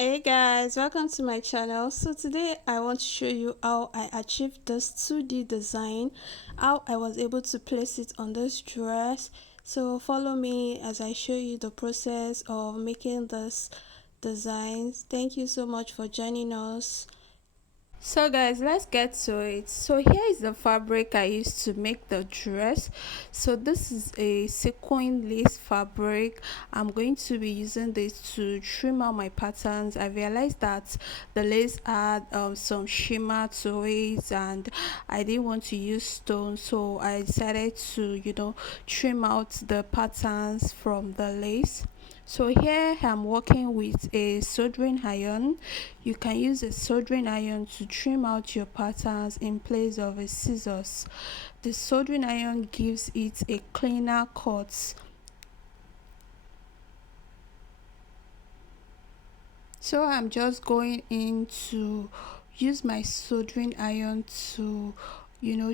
Hey guys, welcome to my channel. So today I want to show you how I achieved this 2D design, how I was able to place it on this dress. So follow me as I show you the process of making this designs. Thank you so much for joining us. So guys, let's get to it. So here is the fabric I used to make the dress. So this is a sequin lace fabric. I'm going to be using this to trim out my patterns. I realized that the lace had some shimmer to it, and I didn't want to use stone, so I decided to trim out the patterns from the lace. So here I'm working with a soldering iron. You can use a soldering iron to trim out your patterns in place of a scissors. The soldering iron gives it a cleaner cut. So I'm just going in to use my soldering iron to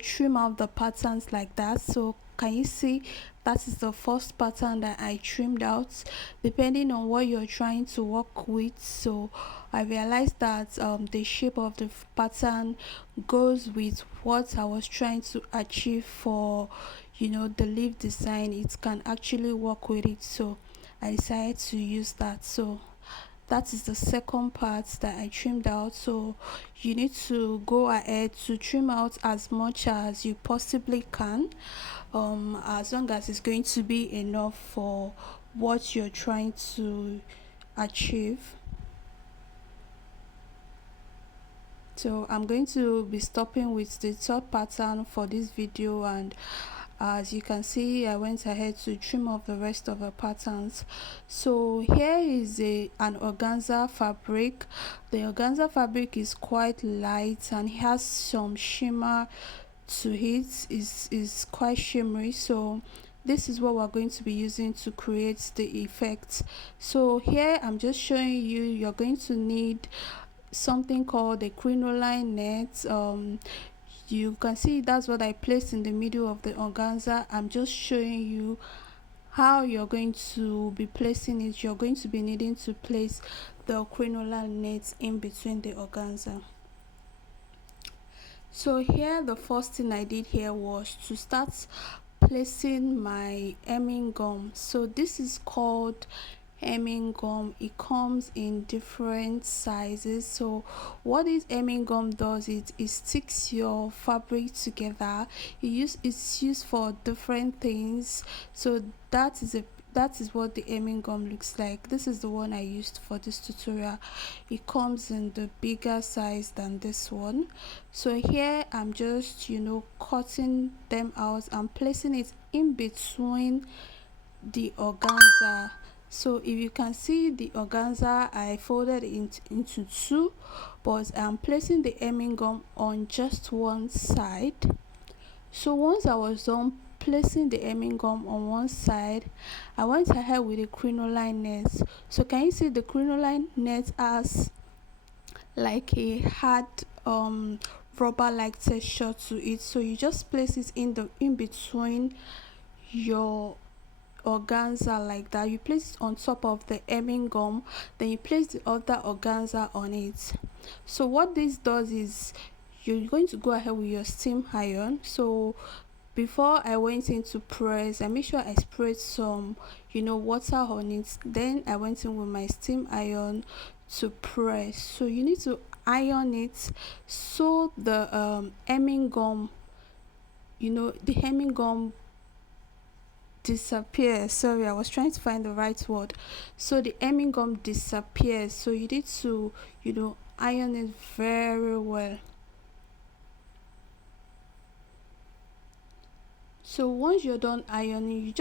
trim out the patterns like that. So can you see that is the first pattern that I trimmed out, depending on what you're trying to work with. So I realized that the shape of the pattern goes with what I was trying to achieve for the leaf design. It can actually work with it, so I decided to use that. So that is the second part that I trimmed out. So you need to go ahead to trim out as much as you possibly can, as long as it's going to be enough for what you're trying to achieve. So I'm going to be stopping with the third pattern for this video, and as you can see, I went ahead to trim off the rest of the patterns. So here is an organza fabric. The organza fabric is quite light and has some shimmer to it. Is quite shimmery, so this is what we're going to be using to create the effect. So here I'm just showing you, you're going to need something called a crinoline net. You can see that's what I placed in the middle of the organza. I'm just showing you how you're going to be placing it. You're going to be needing to place the crinoline net in between the organza. So here the first thing I did here was to start placing my hemming gum. So this is called hemming gum. It comes in different sizes. So what this hemming gum does is it sticks your fabric together. It's used for different things. So that is what the hemming gum looks like. This is the one I used for this tutorial. It comes in the bigger size than this one. So here I'm just cutting them out and placing it in between the organza. So if you can see the organza, I folded it into two, but I'm placing the hemming gum on just one side. So once I was done placing the hemming gum on one side, I went ahead with the crinoline net. So can you see the crinoline net has like a hard rubber like texture to it? So you just place it in between your organza like that. You place it on top of the hemming gum, then you place the other organza on it. So what this does is you're going to go ahead with your steam iron. So before I went in to press, I made sure I sprayed some water on it. Then I went in with my steam iron to press. So you need to iron it so the hemming gum, the hemming gum disappears. Sorry, I was trying to find the right word. So the hemming gum disappears, so you need to iron it very well. So once you're done ironing,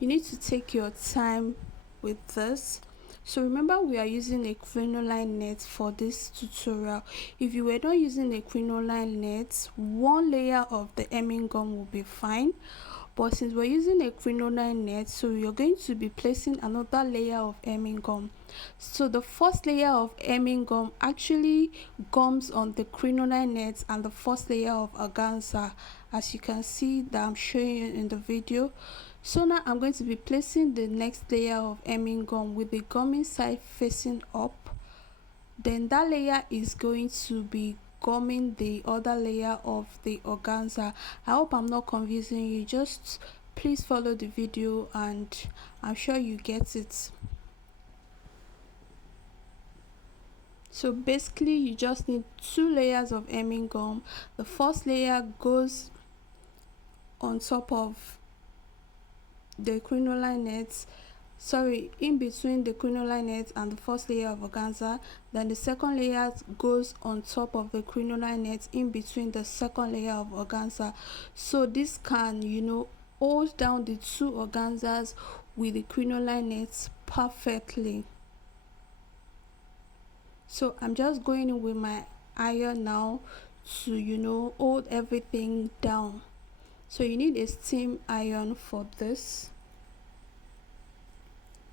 you need to take your time with this. So remember, we are using a crinoline net for this tutorial. If you were not using a crinoline net, one layer of the hemming gum will be fine, but since we're using a crinoline net, so you're going to be placing another layer of hemming gum. So the first layer of hemming gum actually gums on the crinoline net and the first layer of organza, as you can see that I'm showing you in the video. So now I'm going to be placing the next layer of hemming gum with the gumming side facing up. then that layer is going to be gumming the other layer of the organza. I hope I'm not confusing you. Just please follow the video and I'm sure you get it. So basically you just need 2 layers of hemming gum. The first layer goes on top of the crinoline net, in between the crinoline net and the first layer of organza. Then the second layer goes on top of the crinoline net in between the second layer of organza. So this can, hold down the 2 organzas with the crinoline net perfectly. So I'm just going in with my iron now to hold everything down. So you need a steam iron for this.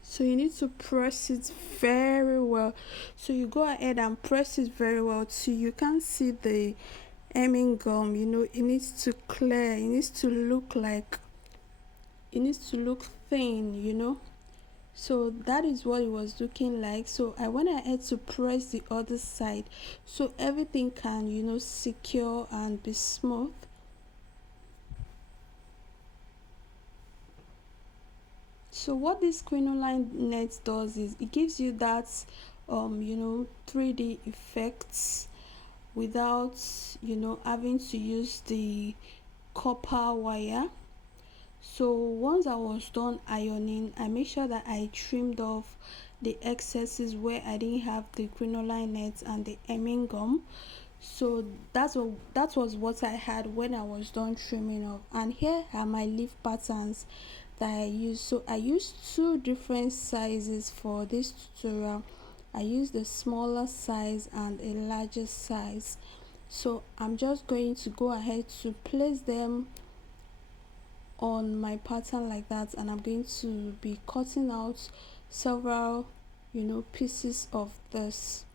So you need to press it very well. So you go ahead and press it very well till you can see the hemming gum. It needs to clear, it needs to look thin. So that is what it was looking like. So I went ahead to press the other side so everything can secure and be smooth. So what this crinoline net does is it gives you that 3D effects without having to use the copper wire. So once I was done ironing, I made sure that I trimmed off the excesses where I didn't have the crinoline net and the hemming gum. So that was what I had when I was done trimming off. And here are my leaf patterns that I used. So I used 2 different sizes for this tutorial. I used the smaller size and a larger size. So I'm just going to go ahead to place them on my pattern like that, and I'm going to be cutting out several pieces of this.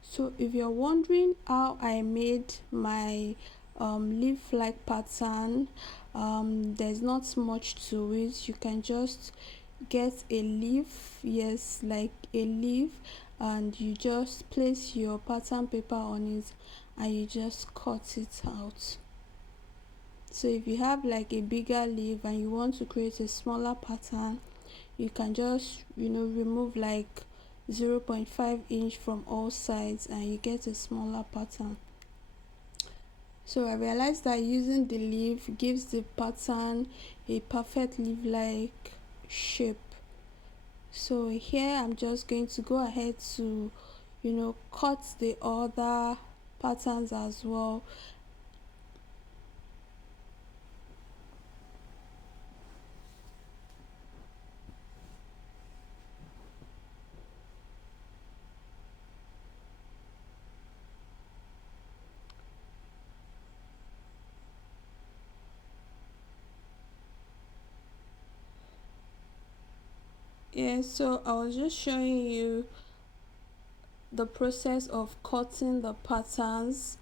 So if you're wondering how I made my leaf like pattern, there's not much to it. You can just get a leaf, yes, like a leaf, and you just place your pattern paper on it and you just cut it out. So if you have like a bigger leaf and you want to create a smaller pattern, you can just remove like 0.5 inch from all sides and you get a smaller pattern. So I realized that using the leaf gives the pattern a perfect leaf-like shape. So here I'm just going to go ahead to cut the other patterns as well. Yeah, so I was just showing you the process of cutting the patterns.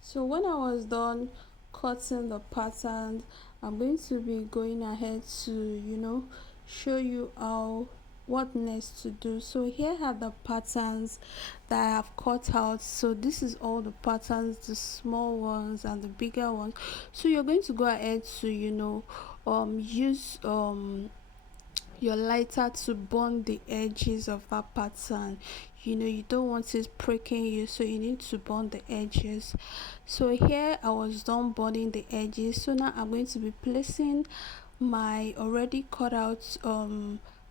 So when I was done cutting the patterns, I'm going to be going ahead to show you what next to do. So here are the patterns that I have cut out. So this is all the patterns, the small ones and the bigger ones. So you're going to go ahead to use your lighter to burn the edges of that pattern. You don't want it pricking you, so you need to burn the edges. So here I was done burning the edges. So now I'm going to be placing my already cut out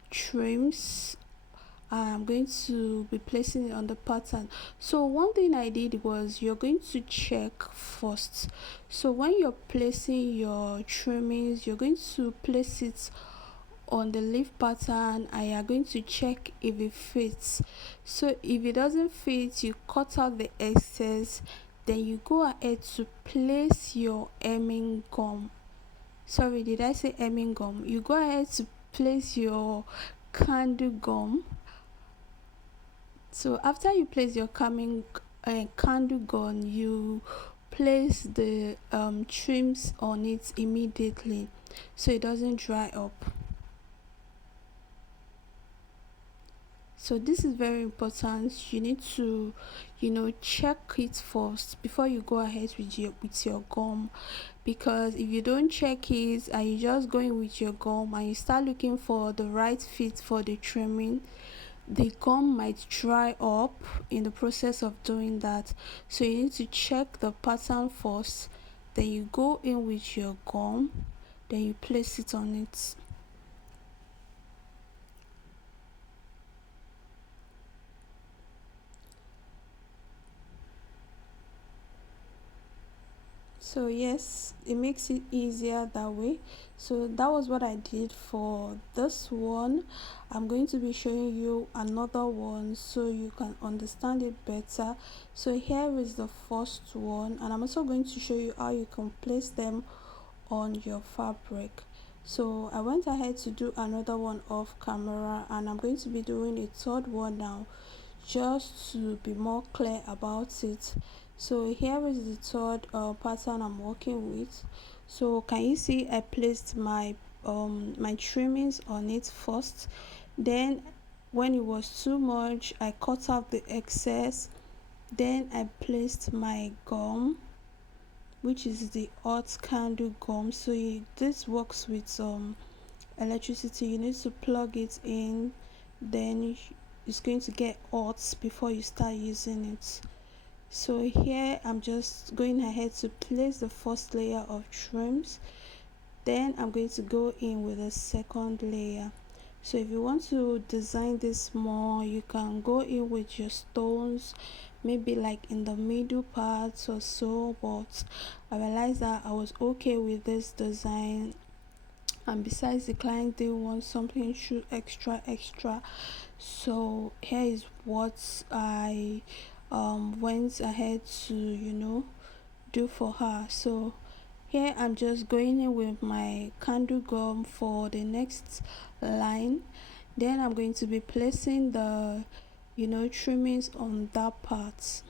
trims. I'm going to be placing it on the pattern. So one thing I did was you're going to check first. So when you're placing your trimmings, you're going to place it on the leaf pattern and you're going to check if it fits. So if it doesn't fit, you cut out the excess, then you go ahead to place your hemming gum. Sorry, did I say hemming gum? You go ahead to place your candle gum. So after you place your candle gum, you place the trims on it immediately so it doesn't dry up. So this is very important. You need to, check it first before you go ahead with your gum, because if you don't check it and you just going with your gum and you start looking for the right fit for the trimming, the gum might dry up in the process of doing that. So you need to check the pattern first, then you go in with your gum, then you place it on it. So yes, it makes it easier that way. So that was what I did for this one. I'm going to be showing you another one so you can understand it better. So here is the first one, and I'm also going to show you how you can place them on your fabric. So I went ahead to do another one off camera, and I'm going to be doing a third one now just to be more clear about it. So here is the third pattern I'm working with. So can you see I placed my trimmings on it first, then when it was too much I cut out the excess, then I placed my gum, which is the hot candle gum. So this works with electricity. You need to plug it in, then it's going to get hot before you start using it. So here I'm just going ahead to place the first layer of trims, then I'm going to go in with the second layer. So if you want to design this more, you can go in with your stones, maybe like in the middle parts or so, but I realized that I was okay with this design, and besides the client didn't want something too extra. So here is what I went ahead to do for her. So here I'm just going in with my candle gum for the next line, then I'm going to be placing the trimmings on that part.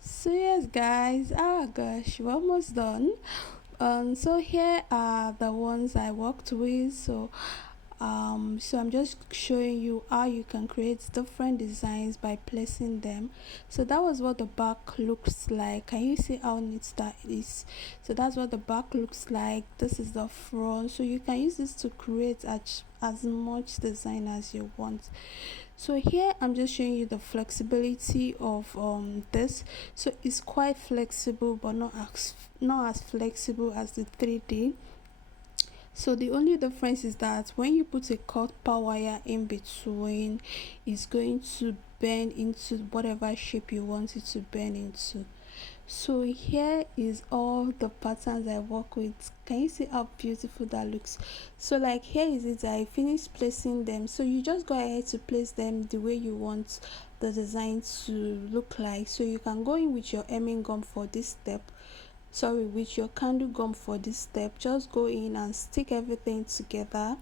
So yes guys, oh gosh, we're almost done. So here are the ones I worked with. So I'm just showing you how you can create different designs by placing them. So that was what the back looks like. Can you see how neat that is? So that's what the back looks like. This is the front. So you can use this to create as much design as you want. So here I'm just showing you the flexibility of this. So it's quite flexible, but not as flexible as the 3D. So the only difference is that when you put a copper wire in between, it's going to bend into whatever shape you want it to bend into. So here is all the patterns I work with. Can you see how beautiful that looks? So like here is it, I finished placing them. So you just go ahead to place them the way you want the design to look like. So you can go in with your hemming gum for this step, with your candle gum for this step. Just go in and stick everything together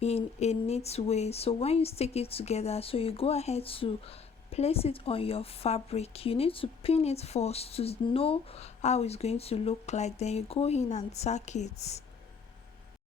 in a neat way. So when you stick it together, so you go ahead to place it on your fabric. You need to pin it first to know how it's going to look like, then you go in and tack it.